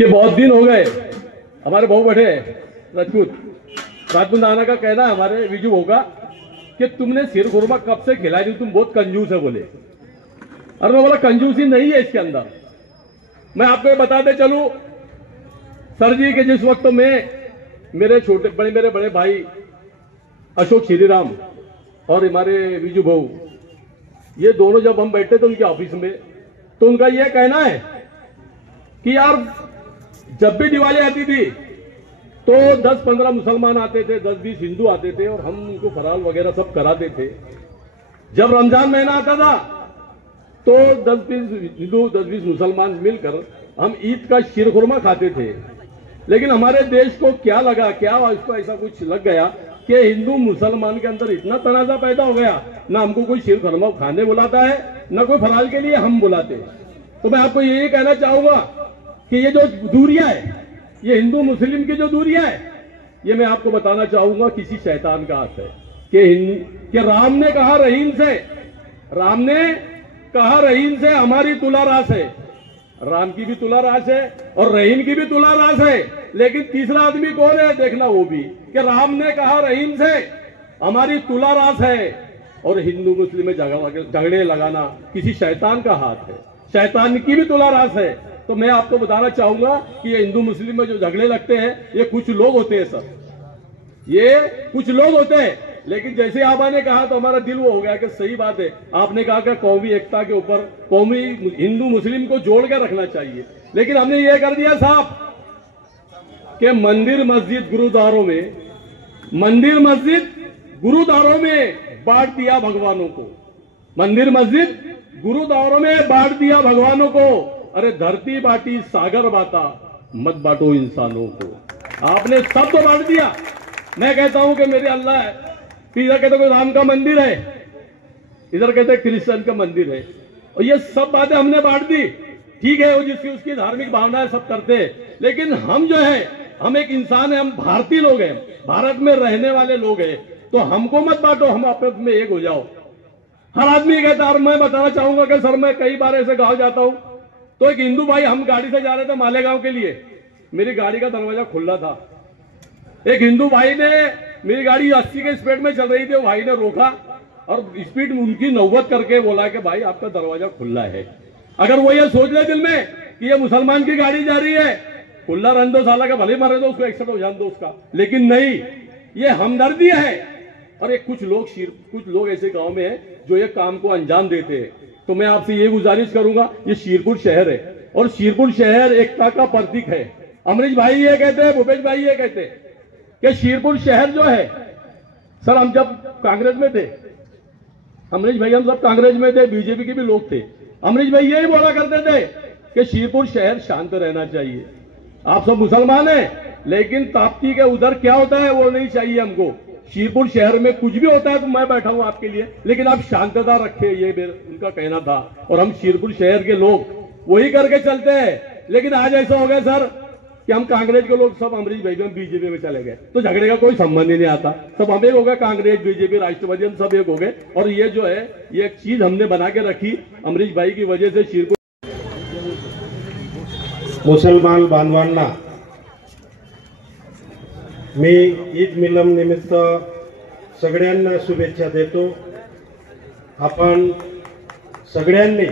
कि बहुत दिन हो गए। हमारे बहु बैठे राजपूत नाना का कहना है, हमारे विजू भाऊ का, कि तुमने सिर खुरमा कब से खिलाई थी, तुम बहुत कंजूस है बोले। और मैं बोला कंजूसी नहीं है इसके अंदर। मैं आपको ये बताते चलूं सर जी कि जिस वक्त में मेरे बड़े भाई अशोक श्रीराम और हमारे विजू भाऊ, ये दोनों जब हम बैठे थे उनके ऑफिस में, तो उनका यह कहना है कि यार जब भी दिवाली आती थी तो 10-15 मुसलमान आते थे, 10-20 हिंदू आते थे और हम उनको फराल वगैरह सब कराते थे। जब रमजान महीना आता था तो 10-20 हिंदू 10-20 मुसलमान मिलकर हम ईद का शीरखुरमा खाते थे। लेकिन हमारे देश को क्या लगा, क्या इसको ऐसा कुछ लग गया कि हिंदू मुसलमान के अंदर इतना तनाजा पैदा हो गया, ना हमको कोई शीरखुरमा खाने बुलाता है, ना कोई फराल के लिए हम बुलाते। तो मैं आपको यही कहना चाहूंगा कि ये जो दूरियां है, ये हिंदू मुस्लिम की जो दूरियां है, ये मैं आपको बताना चाहूंगा किसी शैतान का हाथ है। कि राम ने कहा रहीम से हमारी तुला रास है। राम की भी तुला रास है और रहीम की भी तुला रास है, लेकिन तीसरा आदमी कौन है देखना वो भी, कि राम ने कहा रहीम से हमारी तुला रास है। और हिंदू मुस्लिम में झगड़े लगाना किसी शैतान का हाथ है, शैतान की भी तुला रास है। तो मैं आपको बताना चाहूंगा कि ये हिंदू मुस्लिम में जो झगड़े लगते हैं, ये कुछ लोग होते हैं सर, ये कुछ लोग होते हैं। लेकिन जैसे आपने कहा तो हमारा दिल वो हो गया कि सही बात है। आपने कहा कि कौमी एकता के ऊपर कौमी हिंदू मुस्लिम को जोड़ के रखना चाहिए, लेकिन हमने ये कर दिया साहब कि मंदिर मस्जिद गुरुद्वारों में बांट दिया भगवानों को, मंदिर मस्जिद गुरुद्वारों में बांट दिया भगवानों को। अरे धरती बांटी सागर बांटा, मत बांटो इंसानों को। आपने सब तो बांट दिया। मैं कहता हूं कि मेरे अल्लाह है, इधर कहते कोई राम का मंदिर है, इधर कहते क्रिश्चियन का मंदिर है, और ये सब बातें हमने बांट दी। ठीक है, वो जिसकी उसकी धार्मिक भावनाएं सब करते हैं, लेकिन हम जो है, हम एक इंसान है, हम भारतीय लोग हैं, भारत में रहने वाले लोग हैं, तो हमको मत बांटो, हम आपस में एक हो जाओ। हर आदमी कहता है। और मैं बताना चाहूंगा कि सर मैं कई बार ऐसे गांव जाता हूं तो एक हिंदू भाई, हम गाड़ी से जा रहे थे मालेगांव के लिए, मेरी गाड़ी का दरवाजा खुला था। एक हिंदू भाई ने, मेरी गाड़ी 80 के स्पीड में चल रही थी, वो भाई ने रोका और स्पीड उनकी नौबत करके बोला कि भाई आपका दरवाजा खुला है। अगर वो ये सोच ले दिल में कि ये मुसलमान की गाड़ी जा रही है, खुला रहने दो, साला का भले मरे दो, उसको एक्सीडेंट हो जाने दो उसका, लेकिन नहीं, ये हमदर्दी है। और एक कुछ लोग ऐसे गांव में हैं जो ये काम को अंजाम देते हैं। तो मैं आपसे ये गुजारिश करूंगा, ये शीरपुर शहर है और शीरपुर शहर एकता का प्रतीक है। अमरीश भाई ये कहते हैं, भूपेश भाई ये कहते हैं कि शीरपुर शहर जो है, सर हम जब कांग्रेस में थे, अमरीश भाई हम सब कांग्रेस में थे, बीजेपी के भी लोग थे, अमरीश भाई यही बोला करते थे कि शीरपुर शहर शांत रहना चाहिए। आप सब मुसलमान हैं, लेकिन ताप्ती के उधर क्या होता है वो नहीं चाहिए हमको। शीरपुर शहर में कुछ भी होता है तो मैं बैठा हूं आपके लिए, लेकिन आप शांतता रखे, ये उनका कहना था। और हम शीरपुर शहर के लोग वही करके चलते हैं। लेकिन आज ऐसा हो गया सर कि हम कांग्रेस के लोग सब अमरीश भाई में बीजेपी में चले गए, तो झगड़े का कोई संबंध ही नहीं आता। सब हम एक हो गए, कांग्रेस बीजेपी राष्ट्रवादी हम सब एक हो गए। और ये जो है, ये एक चीज हमने बना के रखी अमरीश भाई की वजह से। शीरपुर मुसलमान बांधवांना मी ईद मिलन निमित्त सगळ्यांना शुभेच्छा देतो। आपण सगळ्यांनी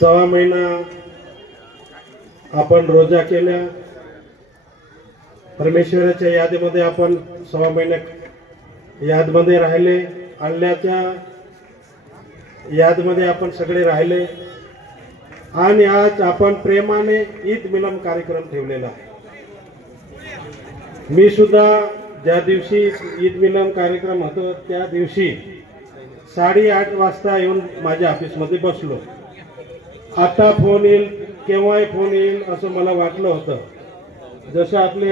6 महिना आपण रोजा केल्या, परमेश्वराच्या यादीमध्ये आपण 6 महिने यादमध्ये राहिले, अल्लाहच्या यादमध्ये आपण सगळे राहिले, आणि आज आपण प्रेमाने ईद मिलन कार्यक्रम ठेवलेला आहे। मी सुद्धा ज्या दिवशी ईद मिलन कार्यक्रम होता त्या दिवशी 8:30 वाजता येऊन माझ्या ऑफिसमध्ये बसलो। आता फोन येईल, केव्हाही फोन येईल असं मला वाटलं होतं। जसं आपले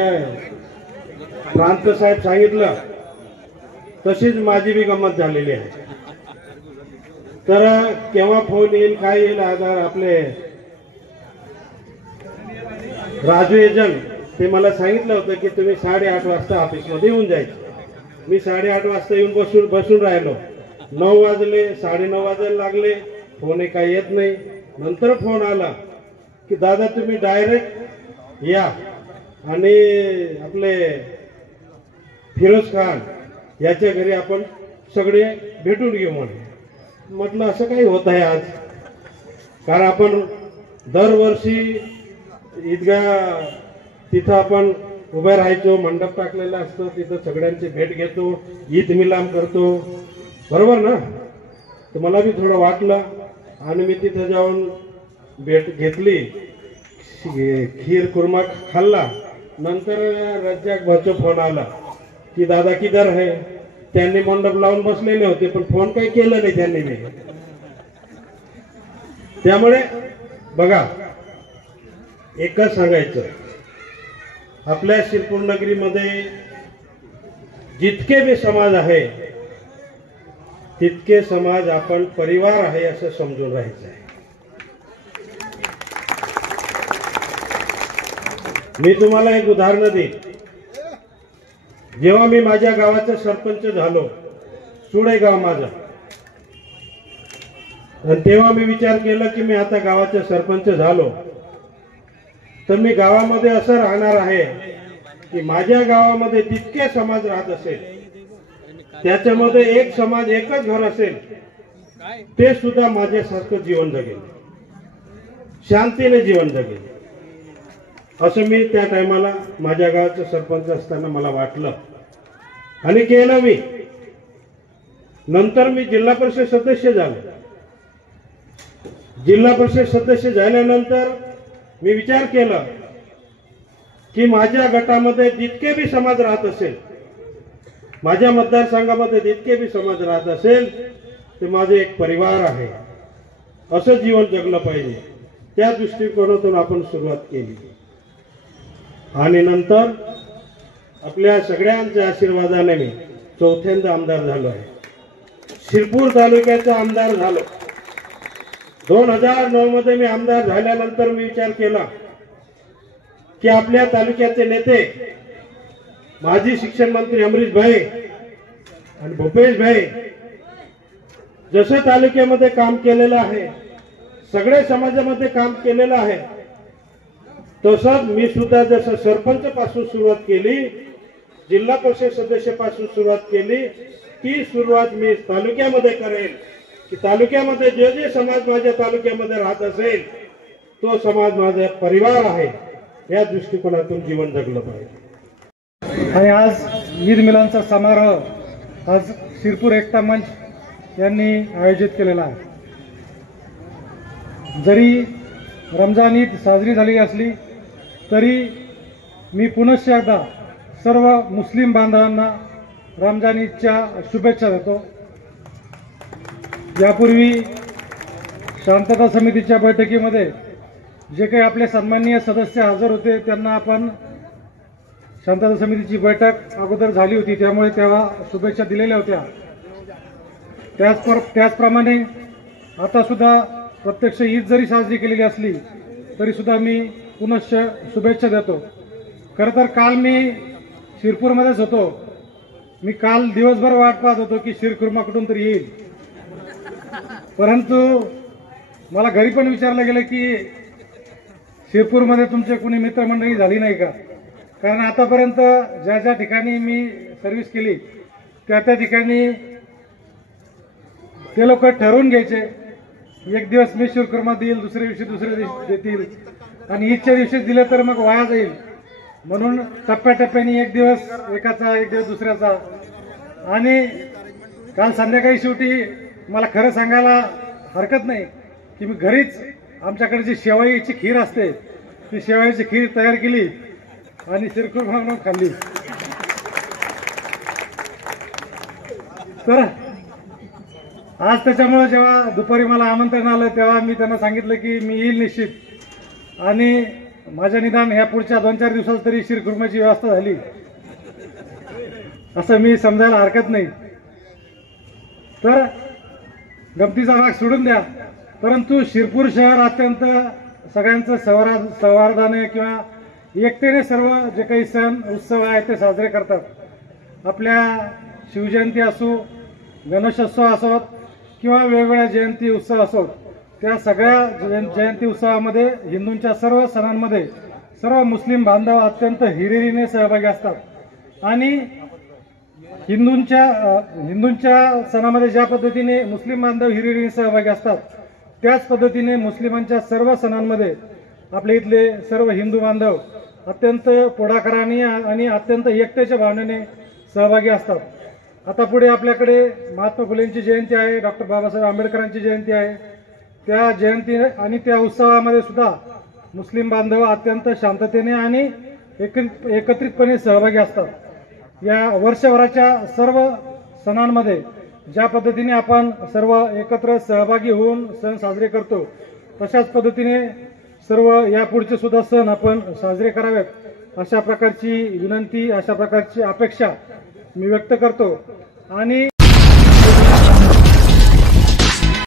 प्रांत साहेब सांगितलं तशीच माझी भी गंमत झालेली आहे। तर केव्हा फोन येईल, काय येईल, आधार आपले राजू एजंट ते मला सांगितलं होतं की तुम्ही 8:30 वाजता ऑफिसमध्ये येऊन जायचं। मी 8:30 वाजता येऊन बसून राहिलो। 9 वाजले, 9:30 वाजायला लागले, फोन काही येत नाही। नंतर फोन आला की दादा तुम्ही डायरेक्ट या आणि आपले फिरोज खान याच्या घरी आपण सगळे भेटून घेऊ म्हणे. म्हटलं असं काही होत आहे आज, कारण आपण दरवर्षी ईदगाह तिथं आपण उभे राहायचो, मंडप टाकलेला असतो, तिथं सगळ्यांची भेट घेतो, ईद मिलाम करतो, बरोबर ना. तर मला बी थोडं वाटलं आणि मी तिथं जाऊन भेट घेतली, खीर कुर्मा खाल्ला. नंतर रज्जाक भाऊचा फोन आला की दादा किधर है. त्यांनी मंडप लावून बसलेले होते पण फोन काही केलं नाही त्यांनी. मी त्यामुळे बघा, एकच सांगायचं, आपल्या शिरपूर नगरीमध्ये जितके बी समाज आहे तितके समाज आपण परिवार आहे असं समजून राहायचं आहे. मी तुम्हाला एक उदाहरण देईन. जेव्हा मी माझ्या गावाचा सरपंच झालो, सुडे गाव माझा, आणि तेव्हा मी विचार केला की मी आता गावाचा सरपंच झालो तर मी गावामध्ये असं राहणार आहे की माझ्या गावामध्ये जितके समाज राहत असेल त्याच्यामध्ये एक समाज, एकच घर असेल, ते सुद्धा माझ्यासारखं जीवन जगेल, शांतीने जीवन जगेल, असं मी त्या टायमाला माझ्या गावाचं सरपंच असताना मला वाटलं आणि केलं मी. नंतर मी जिल्हा परिषद सदस्य झालो. जिल्हा परिषद सदस्य झाल्यानंतर मी विचार केला की माझ्या गटामध्ये जितके बी समाज राहत असेल, माझ्या मतदारसंघामध्ये जितके बी समाज राहत असेल, ते माझे एक परिवार आहे, असं जीवन जगलं पाहिजे. त्या दृष्टिकोनातून आपण सुरुवात केली आणि नंतर आपल्या सगळ्यांच्या आशीर्वादाने मी चौथ्यांदा आमदार झालो आहे. शिरपूर तालुक्याचा आमदार झालो. 2009 मध्ये मी आमदार झाल्यानंतर मी विचार केला की आपल्या तालुक्याचे नेते माजी शिक्षण मंत्री अमरीश भाई आणि भूपेश भाई जसं तालुक्यामध्ये काम केलेलं आहे, सगळ्या समाजामध्ये काम केलेलं आहे, तसंच मी सुद्धा जसं सरपंच पासून सुरुवात केली, जिल्हा परिषद सदस्य पासून सुरुवात केली, ती सुरुवात मी तालुक्यामध्ये करेल की तालुक्यामध्ये जे जे समाज माझ्या तालुक्यामध्ये राहत असेल तो समाज माझा परिवार आहे, या दृष्टिकोनातून जीवन जगलं पाहिजे. आणि आज ईद मिलानचा समारोह आज शिरपूर एकता मंच यांनी आयोजित केलेला आहे. जरी रमजान ईद साजरी झाली असली तरी मी पुनश्च एकदा सर्व मुस्लिम बांधवांना रमजान ईदच्या शुभेच्छा देतो. यापूर्वी शांतता समितीच्या बैठकीमध्ये जे काही आपले सन्माननीय सदस्य हजर होते त्यांना आपण शांतता समितीची बैठक अगोदर झाली होती त्यामुळे तेव्हा शुभेच्छा दिलेल्या होत्या. त्याचप्रमाणे आता सुद्धा प्रत्यक्ष ईद जरी साजरी केलेली असली तरी सुद्धा मी पुनश्च शुभेच्छा देतो. खरं तर काल मी शिरपूरमध्येच होतो. मी काल दिवसभर वाट पाहत होतो की शिरखुर्मा कुठून तरी येईल, परंतु मला घरी पण विचारलं गेलं की शिरपूरमध्ये तुमचे कुणी मित्रमंडळी झाली नाही का. कारण आतापर्यंत ज्या ज्या ठिकाणी मी सर्व्हिस केली त्या त्या ठिकाणी ते लोक ठरवून घ्यायचे, एक दिवस मी शिरखुर्मा देईल, दुसऱ्या दिवशी दुसऱ्या दिवशी देतील आणि ईदच्या दिवशी दिले तर मग वाया जाईल. म्हणून टप्प्याटप्प्याने एक दिवस एकाचा, एक दिवस दुसऱ्याचा. आणि काल संध्याकाळी शेवटी मला खरं सांगायला हरकत नाही की मी घरीच आमच्याकडे जी शेवयाची खीर असते ती शेवयाची खीर तयार केली आणि शिरखुर्मा म्हणून खाल्ली. तर आज त्याच्यामुळे जेव्हा दुपारी मला आमंत्रण आलं तेव्हा मी त्यांना सांगितलं की मी येईल निश्चित आणि माझ्या निदान ह्या पुढच्या 2-4 दिवसात तरी शिरखुर्म्याची व्यवस्था झाली असं मी समजायला हरकत नाही. तर गमतीचा भाग सोडून द्या, परंतु शिरपूर शहर अत्यंत सगळ्यांचं सौहार्दाने किंवा एकतेने सर्व जे काही सण उत्सव आहेत ते साजरे करतात. आपल्या शिवजयंती असो, गणेशोत्सव असोत किंवा वेगवेगळ्या जयंती उत्सव असोत त्या सगळ्या जयंती उत्सवामध्ये हिंदूंच्या सर्व सणांमध्ये सर्व मुस्लिम बांधव अत्यंत हिरिरीने सहभागी असतात आणि हिंदूंच्या सणामध्ये ज्या पद्धतीने मुस्लिम बांधव हिरिरीने सहभागी असतात त्याच पद्धतीने मुस्लिमांच्या सर्व सणांमध्ये आपल्या इथले सर्व हिंदू बांधव अत्यंत पुढाकाराने आणि अत्यंत एकतेच्या भावनेने सहभागी असतात. आता पुढे आपल्याकडे महात्मा फुलेंची जयंती आहे, डॉक्टर बाबासाहेब आंबेडकरांची जयंती आहे. त्या जयंती आणि त्या उत्सवामध्ये सुद्धा मुस्लिम बांधव अत्यंत शांततेने आणि एकत्रितपणे सहभागी असतात. या वर्षभराच्या सर्व सणांमध्ये ज्या पद्धतीने आपण सर्व एकत्र सहभागी होऊन सण साजरे करतो तशाच पद्धतीने सर्व यापुढचे सुद्धा सण आपण साजरे करावेत, अशा प्रकारची विनंती, अशा प्रकारची अपेक्षा मी व्यक्त करतो. आणि